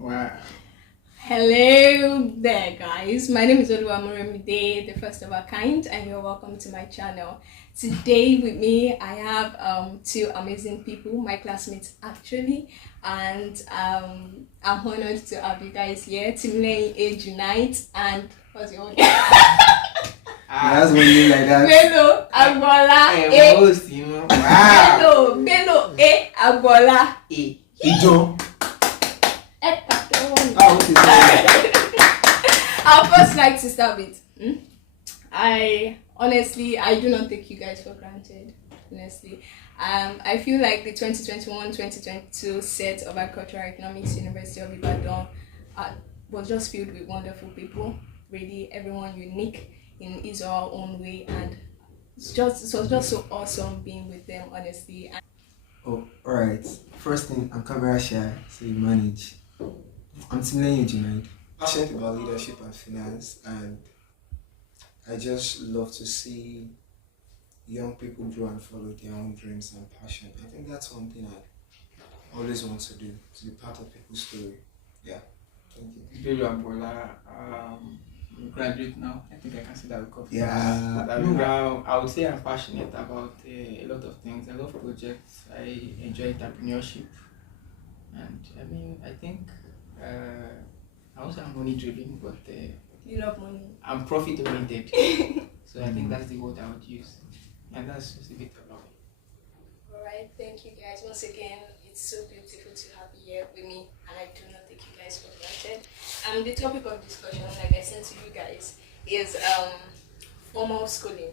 Wow. Hello there, guys. My name is Oluwamoremide, the first of a kind, and you're welcome to my channel. Today with me, I have two amazing people, my classmates actually, and I'm honored to have you guys here. Timilehin A, Junaid, and what's your name? That's when you like that. Bello, Agboola Hey, A. host, you know. Wow. Bello A, Agboola Hey, Ijo. A. Oh, what is that? I'll first like to start with. I do not take you guys for granted. Honestly, I feel like the 2021-2022 set of Agricultural Economics University of Ibadan uh, was just filled with wonderful people. Really, everyone unique in his or her own way, and it was just so awesome being with them. Honestly, Oh, alright. First thing, I'm camera shy, so you manage. I'm Timilehin Junaid. Passionate about leadership and finance, and I just love to see young people grow and follow their own dreams and passion. I think that's one thing I always want to do, to be part of people's story. Yeah, thank you. Bello Agboola, graduate now. I think I can say that with confidence. Yeah, That no, I would say I'm passionate about a lot of things. I love projects. I enjoy entrepreneurship, and I think I also am money driven, but you love money. I'm profit oriented. So I think that's the word I would use, and that's just a bit about it. Alright, thank you guys. Once again, it's so beautiful to have you here with me, and I do not take you guys for granted. The topic of discussion, like I said to you guys, is formal schooling.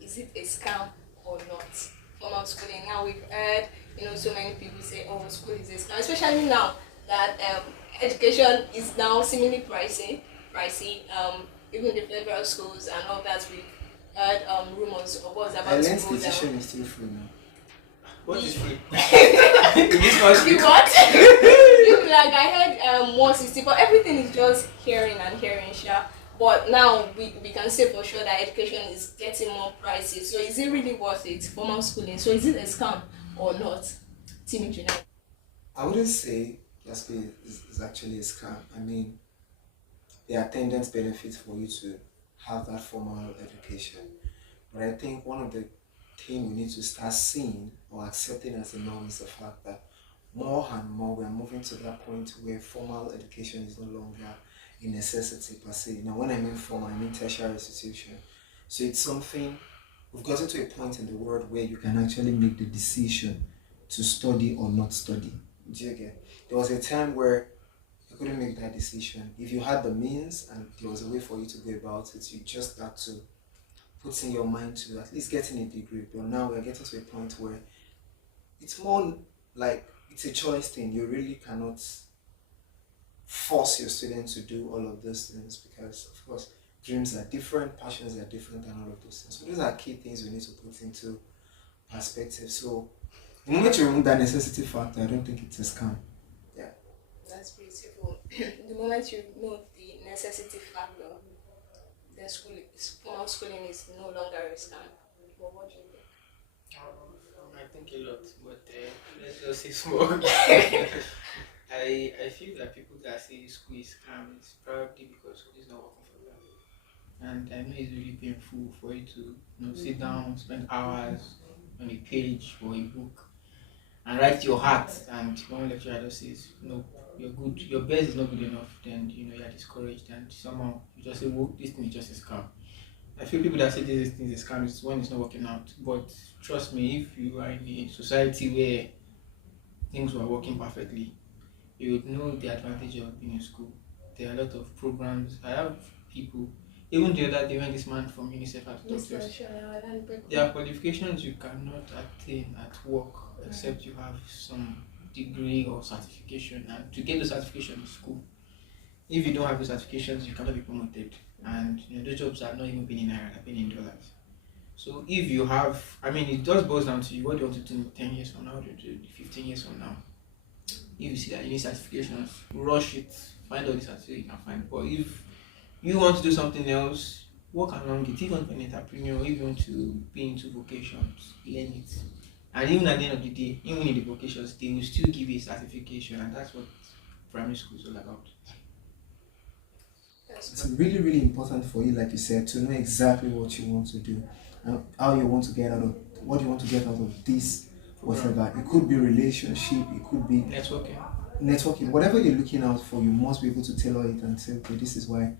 Is it a scam or not? Formal schooling. Now we've heard, so many people say, "Oh, school is a scam," especially now that education is now seemingly pricey. Even the federal schools and all that, we've heard rumors of what's I about to learned go down. decision is still free now. What is free? This must You be what? You be like I heard 160, but everything is just hearing and hearing, sure. But now we can say for sure that education is getting more pricey. So is it really worth it? Formal schooling. So is it a scam or not? Timmy Junaid. I wouldn't say Yaspi is actually a scam. I mean, the attendance benefits for you to have that formal education. But I think one of the things we need to start seeing or accepting as a norm is the fact that more and more we are moving to that point where formal education is no longer a necessity per se. Now, when I mean formal, I mean tertiary institution. So it's something we've gotten to a point in the world where you can actually make the decision to study or not study. Do you get? There was a time where you couldn't make that decision. If you had the means and there was a way for you to go about it, you just had to put in your mind to at least getting a degree. But now we're getting to a point where it's more like it's a choice thing. You really cannot force your students to do all of those things because, of course, dreams are different, passions are different, and all of those things. So those are key things we need to put into perspective. So the moment you remove that necessity factor, I don't think it's a scam. Yeah. That's beautiful. The moment you know the necessity factor, then formal schooling is no longer a scam. But what do you think? I think a lot, but let's just say small. I feel that people that say school is scam is probably because school is not working for them. And I know it's really painful for you to sit down, spend hours on a page or a book and write your heart, and one lecturer just says, no, you're good, your best is not good enough, then you're discouraged, and somehow you just say, well, this thing is just a scam. I feel people that say this thing is a scam is when it's not working out. But trust me, if you are in a society where things were working perfectly, you would know the advantage of being in school. There are a lot of programs. I have people, even the other day when this man from UNICEF had talked to us, there are qualifications you cannot attain at work except you have some degree or certification. And to get the certification in school, if you don't have the certifications, you cannot be promoted. And those jobs are not even paying in naira, they're paying in dollars. So if you have, it just boils down to you. What do you want to do 10 years from now, what do you do 15 years from now? If you see that you need certifications, rush it, find all the certificates you can find. But if you want to do something else, work along it. If you want to be an entrepreneur, if you want to be into vocations, learn it. And even at the end of the day, even in the vocations, they will still give you a certification, and that's what primary school is all about. That's It's good. really, really important for you, like you said, to know exactly what you want to do and how you want to get out of what you want to get out of this, Program. whatever. It could be relationship, it could be Networking. networking, whatever you're looking out for, you must be able to tailor it and say, okay, this is why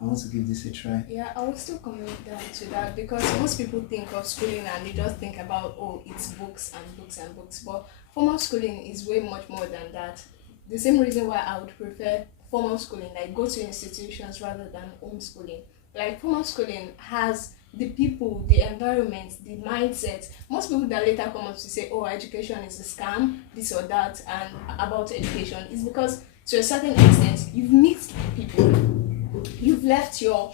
I want to give this a try. Yeah, I will still comment down to that because most people think of schooling and they just think about, oh, it's books and books and books. But formal schooling is way much more than that. The same reason why I would prefer formal schooling, like go to institutions rather than homeschooling. Like formal schooling has the people, the environment, the mindset. Most people that later come up to say, oh, education is a scam, this or that, and about education is because to a certain extent you've mixed people, you've left your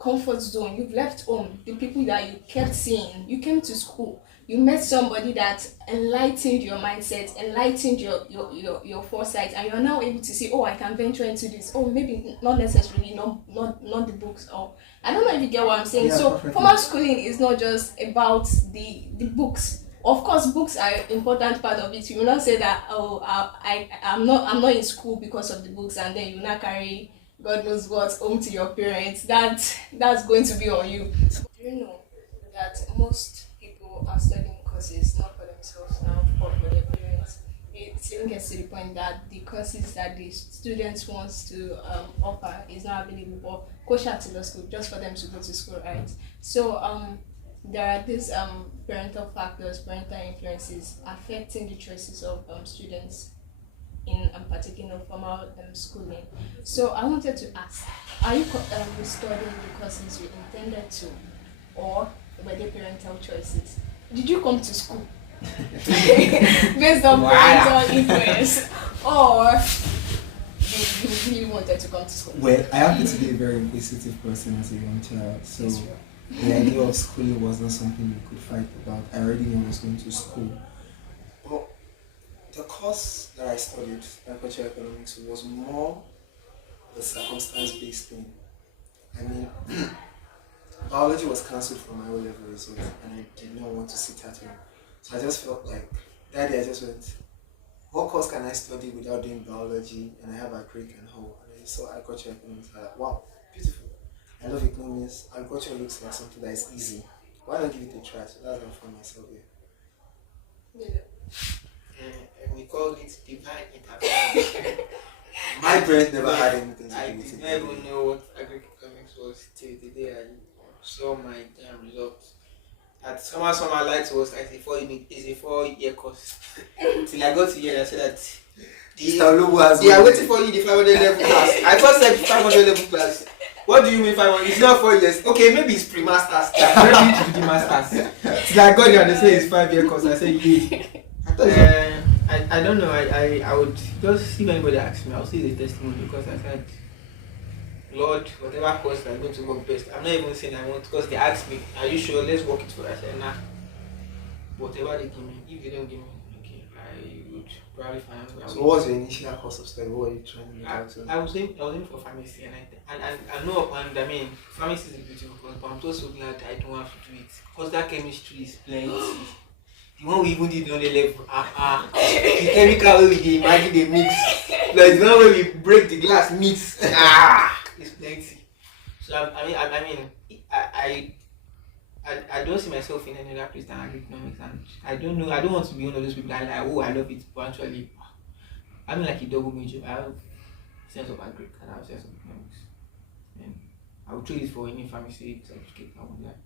comfort zone, you've left home, the people that you kept seeing, you came to school, you met somebody that enlightened your mindset, enlightened your foresight, and you're now able to see, oh, I can venture into this. Oh, maybe not necessarily, not the books. Or I don't know if you get what I'm saying. Yeah, So perfectly. formal schooling is not just about the books. Of course, books are an important part of it. You will not say that, oh, I'm not in school because of the books, and then you will not carry God knows what home to your parents. That's going to be on you. Do you know that most people are studying courses not for themselves now, but for their parents? It even gets to the point that the courses that the students wants to offer is not available, but kosher to law school just for them to go to school, right? So there are these parental factors, parental influences affecting the choices of students in partaking of formal schooling. So I wanted to ask, are you studying the courses you intended to, or were they parental choices? Did you come to school based on parental influence, or you really wanted to come to school? Well, I happen to be a very inquisitive person as a young child, so Yes, sure. the idea of schooling was not something we could fight about. I already knew I was going to school. But the course that I studied, agricultural economics, was more of a circumstance-based thing. I mean, biology was cancelled from my O-level results, and I did not want to sit at home. So I just felt like that day I just went, what course can I study without doing biology? And I have a Greek and whole. And I saw agricultural economics. I like, wow, beautiful. I love economics. Agriculture looks like something that is easy. Why not give it a try? So that's how I found myself here. Yeah. And we call it divine intervention. My parents never had anything to I do with did it. not even know what agroeconomics was till the day I saw my damn results. At summer light was like a 4 year course. Till I got to here, I said that Mr. Lobo has they are waiting for you the 500 level class. I first said 500 level class. What do you mean 500? It's not 4 years. Okay, maybe it's pre-masters. I'm ready to do the masters. Till I got there and they say it's 5 year course. I said, yeah. I don't know. I would just, if anybody asks me, I'll say the testimony because I said, Lord, whatever course I'm going to work best. I'm not even saying I want, because they asked me, are you sure? Let's work it for that. I said, nah. Whatever they give me, if they don't give me, okay, I would probably find out. So what was your initial course of study? What were you trying to make out to? I was aiming for pharmacy, and I know, and I mean, pharmacy is a beautiful course, but I'm just so glad I don't have to do it because that chemistry is plenty. The one we even did on the level, the chemical way we dey imagine they mix, like the one where we break the glass mix, it's plenty. So I don't see myself in any other place than agroeconomics, and I don't know. I don't want to be one of those people that are like, oh, I love it, but actually, I'm like a double major. I have sense of agric and I have sense of economics, and I would trade it for any pharmacy certificate. I would like.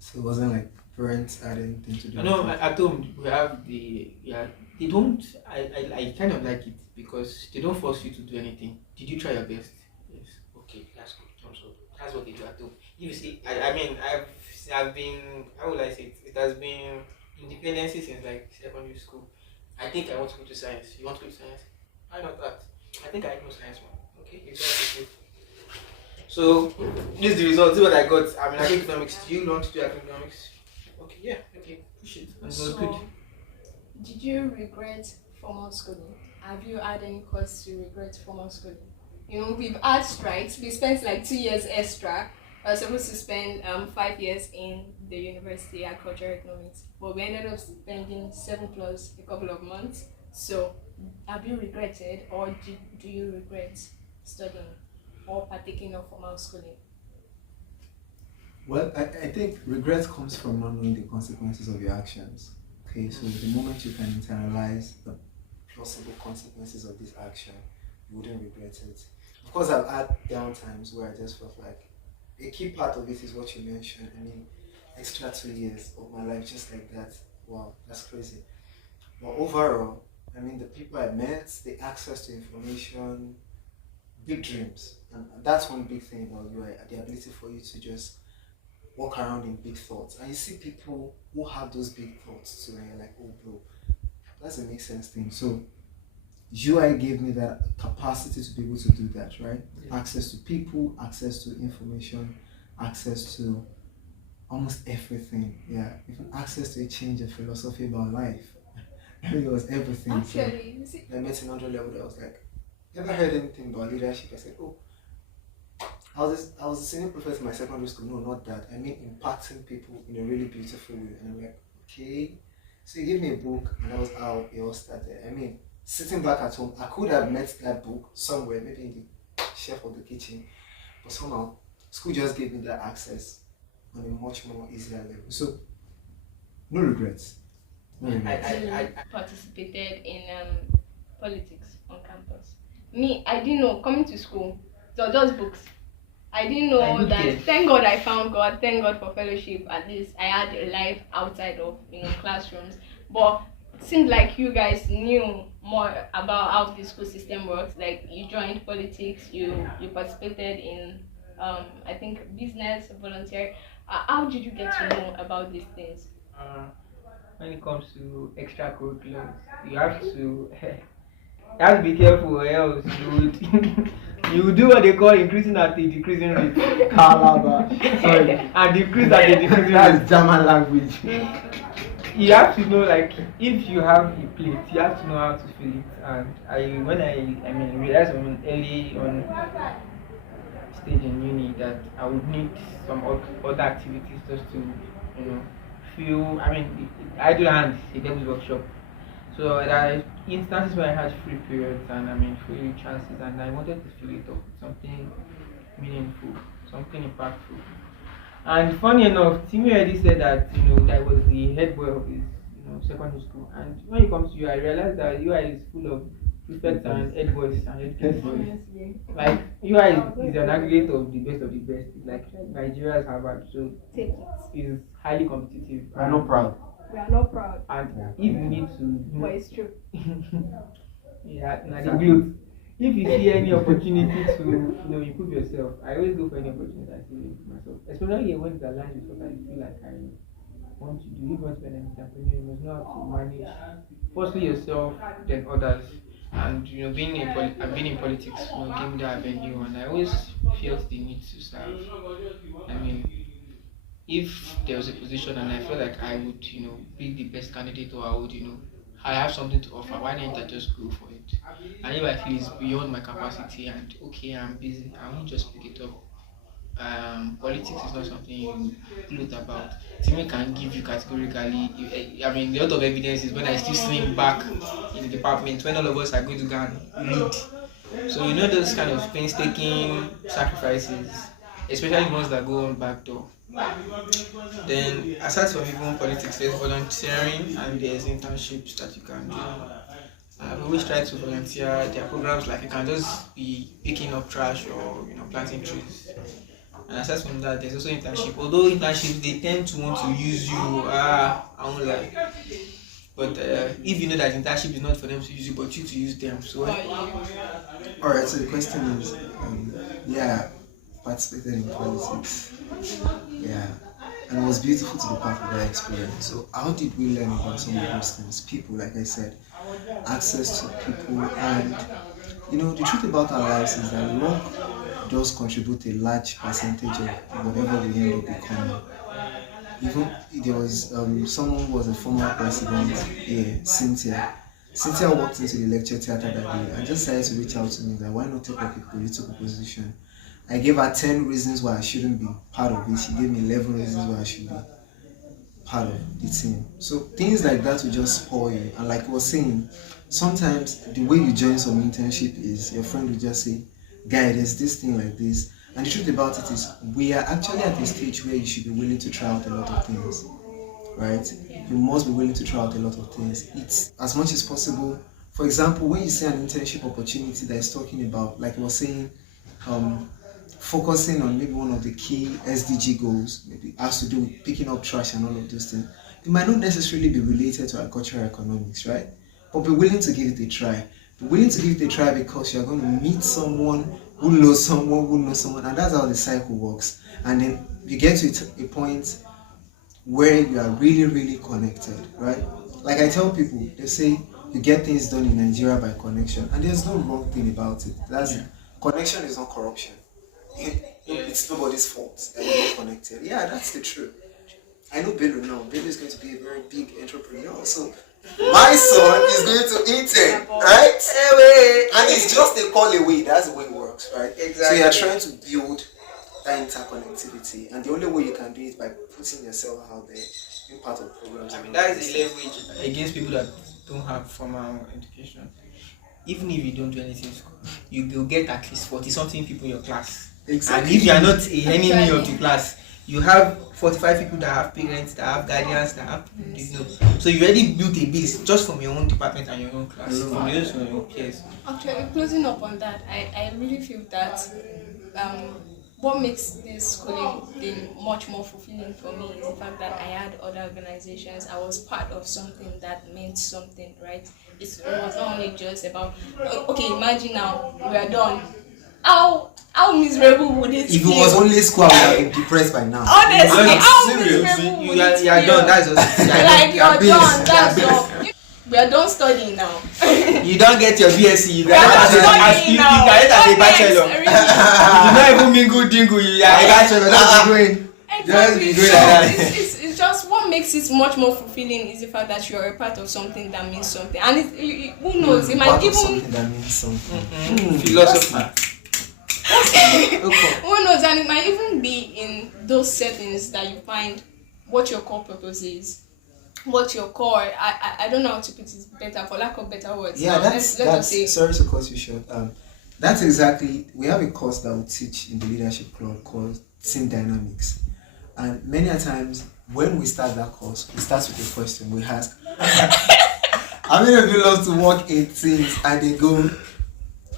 So it wasn't like parents had anything to do with No, it. at home we have they don't. I kind of like it because they don't force you to do anything. Did you try your best? Yes. Okay, that's good. Thumbs up. That's what they do at home. If you see, I mean, I've been, how will I say it? It has been independency since like secondary school. I think I want to go to science. You want to go to science? Why not that? I think I know science one. Okay, it's just okay. So this is the result. This is what I got. I mean, agroeconomics. Do you want to do agroeconomics? Okay, yeah, okay, push it. And it was good. Did you regret formal schooling? Have you had any cause to regret formal schooling? You know, we've had strikes. We spent like 2 years extra. I was supposed to spend 5 years in the university agricultural economics, but we ended up spending 7 plus a couple of months. So have you regretted, or do you regret studying or partaking of formal schooling? Well, I think regret comes from not knowing the consequences of your actions. Okay, so the moment you can internalize the possible consequences of this action, you wouldn't regret it. Of course, I've had down times where I just felt like a key part of it is what you mentioned. I mean, extra 2 years of my life just like that. Wow, that's crazy. But overall, I mean, the people I met, the access to information, big dreams. And that's one big thing about you, the ability for you to just walk around in big thoughts. And you see people who have those big thoughts too, and you're like, oh, bro, that's a make sense thing. So, UI gave me that capacity to be able to do that, right? Yeah. Access to people, access to information, access to almost everything. Yeah, even access to a change of philosophy about life. I mean, it was everything. So Actually, you see, I met another level that was like, never heard anything about leadership. I said, oh, I was a senior prophet in my secondary school. No, not that. I mean, impacting people in a really beautiful way. And I'm like, okay. So he gave me a book, and that was how it all started. I mean, sitting back at home, I could have met that book somewhere, maybe in the shelf of the kitchen, but somehow school just gave me that access on a much more easier level. So, no regrets. No regrets. participated in politics on campus. Me, I didn't know coming to school. So just books. I didn't I know do that. care. Thank God I found God. Thank God for fellowship. At least I had a life outside of classrooms. But it seemed like you guys knew more about how the school system works. Like you joined politics, you participated in I think business, volunteer. How did you get to know about these things? Uh, when it comes to extracurriculars, you have to you have to be careful or else you would you would do what they call increasing at a decreasing rate. Calabar. Sorry. And decrease at a decreasing rate. That's German language. You have to know, like, if you have a plate, you have to know how to fill it. And I mean realized on early on stage in uni that I would need some other activities just to, you know, feel. I mean, idle hands, a devil's workshop. So there are instances where I had free periods and I mean free chances, and I wanted to fill it up with something meaningful, something impactful. And funny enough, Timmy already said that that was the head boy of his secondary school. And when it comes to you, I realized that UI is full of prefects and head boys and head kids. Honestly, Like UI is an aggregate of the best of the best. It's like Nigeria's Harvard, so take it. it's highly competitive. I'm not proud. We are not proud, And if you need to, but it's true. yeah, na the glute. If you see any opportunity to improve yourself, I always go for any opportunity I see to improve myself. Especially when it aligns with what I feel like I want to do. If you want to be an entrepreneur, you must know how to manage firstly yourself, then others. And being in politics, give me that avenue, and I always felt the need to serve. I mean, if there was a position and I feel like I would, be the best candidate, or I would, I have something to offer, why don't I just go for it? And if I feel it's beyond my capacity and okay, I'm busy, I won't just pick it up. Politics is not something you gloat about. Timmy can give you categorically. I mean, the lot of evidence is when I still slim back in the department when all of us are going to go and lead. So those kind of painstaking sacrifices, especially ones that go on back door. Then aside from even politics, there's volunteering and there's internships that you can do. I've always tried to volunteer. There are programs like you can just be picking up trash or planting trees. And aside from that, there's also internship. Although internships they tend to want to use you, I won't lie. But if you know that internship is not for them to use you, but you to use them, so. Alright, so the question is, yeah, participated in politics. Yeah, and it was beautiful to be part of that experience. So, how did we learn about some of those things? People, like I said, access to people, and the truth about our lives is that luck does contribute a large percentage of whatever we end up becoming. Even there was someone who was a former president here, Cynthia. Cynthia walked into the lecture theatre that day and just decided to reach out to me that why not take up a political position. I gave her 10 reasons why I shouldn't be part of it. She gave me 11 reasons why I should be. part of the team. So things like that will just spoil you. And like I was saying, sometimes the way you join some internship is your friend will just say, "Guy, there's this thing like this." And the truth about it is, we are actually at a stage where you should be willing to try out a lot of things, right? You must be willing to try out a lot of things. It's as much as possible. For example, when you see an internship opportunity that is talking about, like I was saying, um, focusing on maybe one of the key SDG goals, maybe has to do with picking up trash and all of those things, it might not necessarily be related to agricultural economics, right? But be willing to give it a try. Be willing to give it a try because you're going to meet someone who knows someone who knows someone, and that's how the cycle works. And then you get to a point where you are really, really connected, right? Like I tell people, they say you get things done in Nigeria by connection, and there's no wrong thing about it. That's connection is not corruption. It's nobody's fault that you're not connected. Yeah, that's the truth. I know Bello now. Bello is going to be a very big entrepreneur. So my son is going to intern, right? And it's just a call away. That's the way it works, right? Exactly. So you're trying to build that interconnectivity, and the only way you can do it by putting yourself out there, being part of programs. I mean, that is the leverage against people that don't have formal education. Even if you don't do anything in school, you will get at least 40 something people in your class. Exactly. And if you are not an enemy of the class, you have 45 people that have parents, that have guardians, that have, So you already built a base just from your own department and your own class, from your peers. Actually, closing up on that, I really feel that what makes this schooling thing much more fulfilling for me is the fact that I had other organizations. I was part of something that meant something, right? It was not only just about, okay, imagine now, we are done. How miserable would it be? If it was only school, I would have been depressed by now. Honestly, how Serious. miserable would You are it feel? done, that's just Like, you're done, that's all. We are done studying now. You don't get your BSc, you We are done studying now. get as a bachelor. Really. You don't even mingle dingle, you are a bachelor, that's going. Exactly. Just be So good like that. it's just what makes it much more fulfilling is the fact that you are a part of something that means something, and who knows, it might Part of even something that means something. Philosopher. who knows, and it might even be in those settings that you find what your core purpose is. What your core, I don't know how to put it better, for lack of better words. Yeah, now, that's let us say. sorry to cut you short. That's exactly, we have a course that we teach in the leadership club called Team Dynamics. And many a times when we start that course, we start with a question. We ask, how many of you love to work in teams? And they go,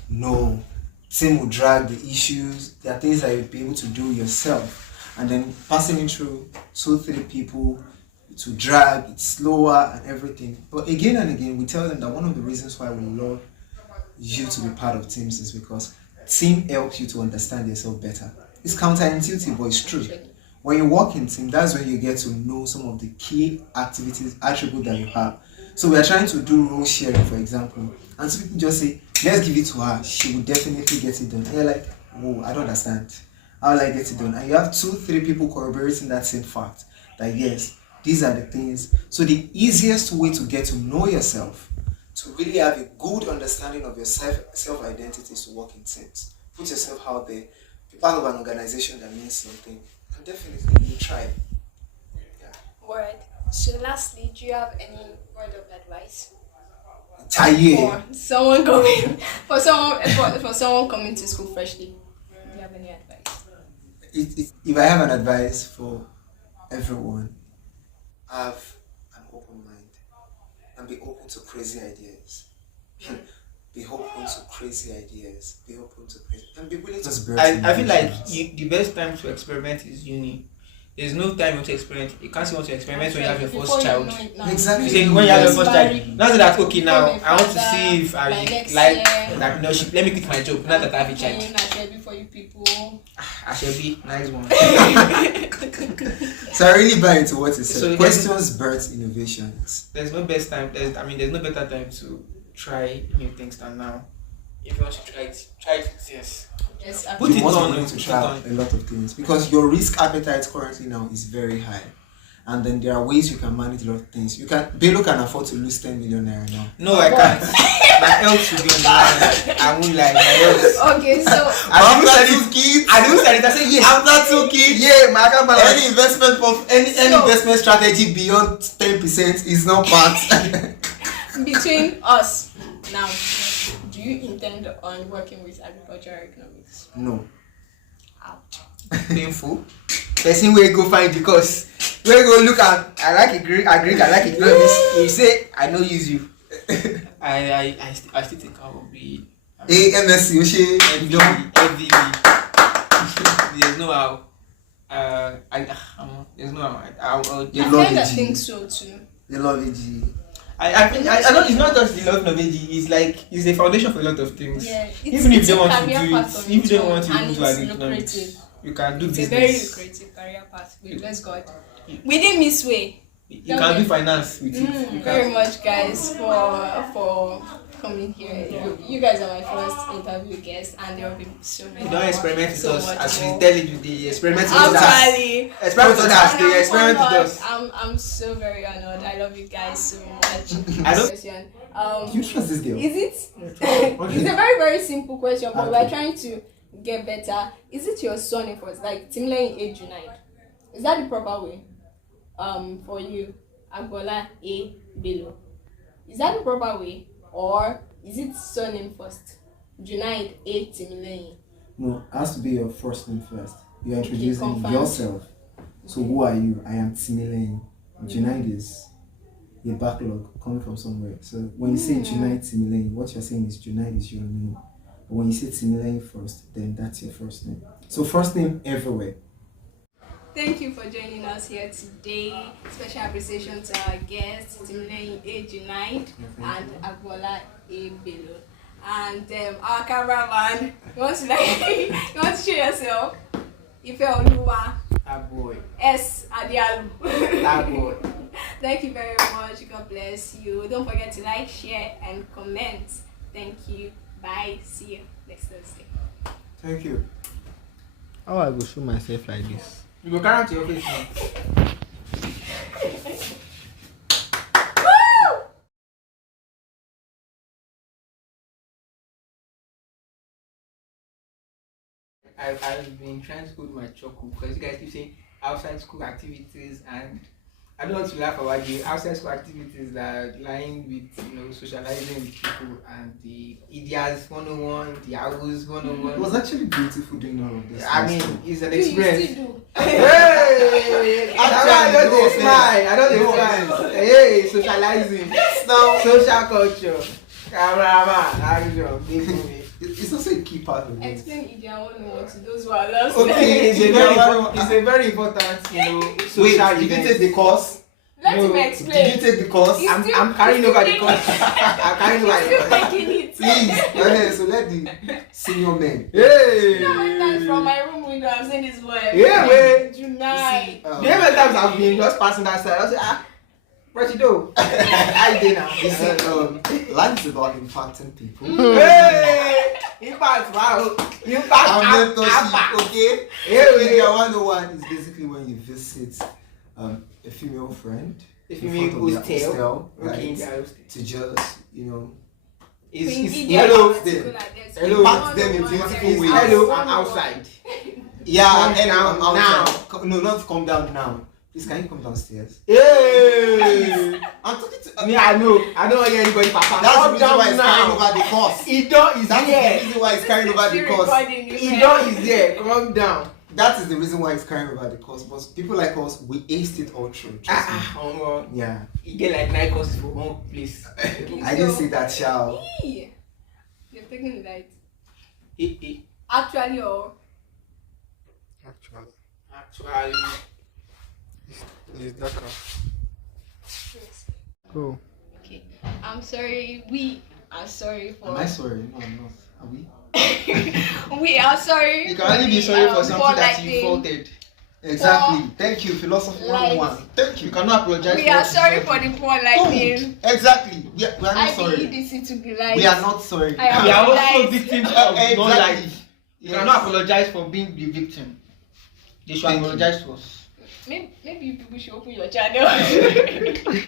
no. Team will drag the issues. There are things that you'll be able to do yourself. And then passing it through 2-3 people to drag, it's slower and everything. But again and again, we tell them that one of the reasons why we love you to be part of teams is because team helps you to understand yourself better. It's counterintuitive, but it's true. When you work in team, that's when you get to know some of the key activities, attributes that you have. So we are trying to do role sharing, for example, and some people just say, let's give it to her, she will definitely get it done. And you're like, whoa, I don't understand. How will I get it done? And you have 2-3 people corroborating that same fact, that yes, these are the things. So the easiest way to get to know yourself, to really have a good understanding of your self-identity, is to work in teams. Put yourself out there, be part of an organization that means something, and definitely you try. Yeah. Word. So lastly, do you have any word of advice Yeah. for someone coming for someone coming to school freshly? Do you have any advice? If I have an advice for everyone, have an open mind and be open to crazy ideas. Be open to crazy ideas. Be open to crazy and be willing to. I feel like the best time to experiment is uni. There's no time to experiment. You can't want to experiment when you have your first child. Exactly. You say when you have your first child, not that okay now I want to Father, see if I by next like year. entrepreneurship. Let me quit my job. Not that I have a child. For you people. I shall be nice one. So I really buy into what you said. So Questions birth innovations. There's no best time. There's no better time to try new things than now. If you want to try it, yes. Yes, You must be willing to try a lot of things because your risk appetite currently now is very high. And then there are ways you can manage a lot of things. Bello can afford to lose 10 million naira now. No, I can't. My health should be on the line. I won't lie. My health. Okay, so After 2 kids, I don't say it. I say yes. after 2 kids, Yeah, my account balance. any investment any investment strategy beyond 10% is not part. between us now, do you intend on working with agricultural economics? No. Ouch. Painful. Person where go find the course. Where go look at I like agree, I like economics. You say I don't use you. I still think I will be MSc, heavily. There's no how. There's no how. You I love kind of it, think G. so too. You love it, G. I know it's not just the love knowledge. It's like it's the foundation for a lot of things. Yeah, Even if it's they a want to career do path it, on if you its don't own, want to and do it's economics, lucrative. you can do It's business. a very lucrative career path. We bless God. We didn't miss way. You can do finance with it. You Very can. much, guys, for coming here. You guys are my first interview guests, and there will be so many. You don't experiment with so us much as we more. tell you the experiment with us. Actually, Experiment with us. and They experiment with us. I'm so very honored. I love you guys so much. I don't- Question. You trust this girl? Is it? It's a very very simple question, but Okay. we're trying to get better. Is it your son first, like Timilehin A Junaid? Is that the proper way? For you, Agboola A Bello. Is that the proper way, or is it surname first? Junaid A Timilehin. No, it has to be your first name first. You're introducing confirmed. yourself. So who are you? I am Timilehin. Junaid is a backlog coming from somewhere. So when you say Junaid Timilehin, what you're saying is Junaid is your name. But when you say Timilehin first, then that's your first name. So first name everywhere. Thank you for joining us here today. Special appreciation to our guests, Timilehin A Junaid and Agboola A Bello. And our cameraman, you want to show yourself? Ife Oluwa That boy. S Adialu. That boy. Thank you very much. God bless you. Don't forget to like, share, and comment. Thank you. Bye. See you next Thursday. Thank you. How I go show myself like this? You go carry out your face now. I've been trying to go to my choco because you guys keep saying outside school activities, and I don't want to laugh about the outside school activities that are lined with socializing with people and the Idias 101, the Hours 101. It was actually beautiful doing all of this. I mean, it's an You experience. still do. Hey! I don't smile. I don't smile. Hey, socializing. No. Social culture. Cameraman, action, big movie. It's also a key part of it. Explain Idia 101 to those who are lost. Okay, it's a very important, social Wait, event. did you take the course? Let No. him Did explain. you take the course? He's still- I'm carrying over the he's course. I'm carrying over the still course. taking it. Please, okay, so let the senior men. Hey! How many times from my room window I've seen this boy? Yeah, wait. Junaid. The number of times I've been just passing that side, I say, what you do? I did now. Listen, life is about impacting people. Hey! Impact, wow. Impact, I'm impact. mentorship, okay? Hey, Media 101 is basically when you visit a female friend. If in you front mean of their hostel, okay, right? yeah, To just, It's hello, hello, impact them in beautiful ways. hello, I'm outside. Yeah, Come and down I'm now. outside. No, not come down now. Please, can you come downstairs? Hey! I'm talking to. Me, I know. I don't want to hear anybody, Papa. That's the Come reason down why it's carrying now. over the course. Idon is That's the here. reason why it's carrying over the course. Idon is here. Come down. That is the reason why it's carrying over the course. But people like us, we aced it all through. Trust me. Yeah. You get like 9 courses for one place. I didn't see that, shall. You're taking the light. Actually. Actually, or It's darker. Cool. okay. I'm sorry. We are sorry for. Am I sorry? No, I'm not. Are we? We are sorry. You can only be sorry for something that lightning. you faulted. Exactly. Thank you, Philosophy Light. 101. Thank You you. cannot apologize We for are what you sorry faulted. for the poor lightning. Exactly. We are not sorry. IBEDC to be light. We are not sorry. I We are also apologize. victims of Exactly. non-life. You Yes. cannot apologize for being the victim. They should Thank you. apologize to us. maybe you people should open your channel.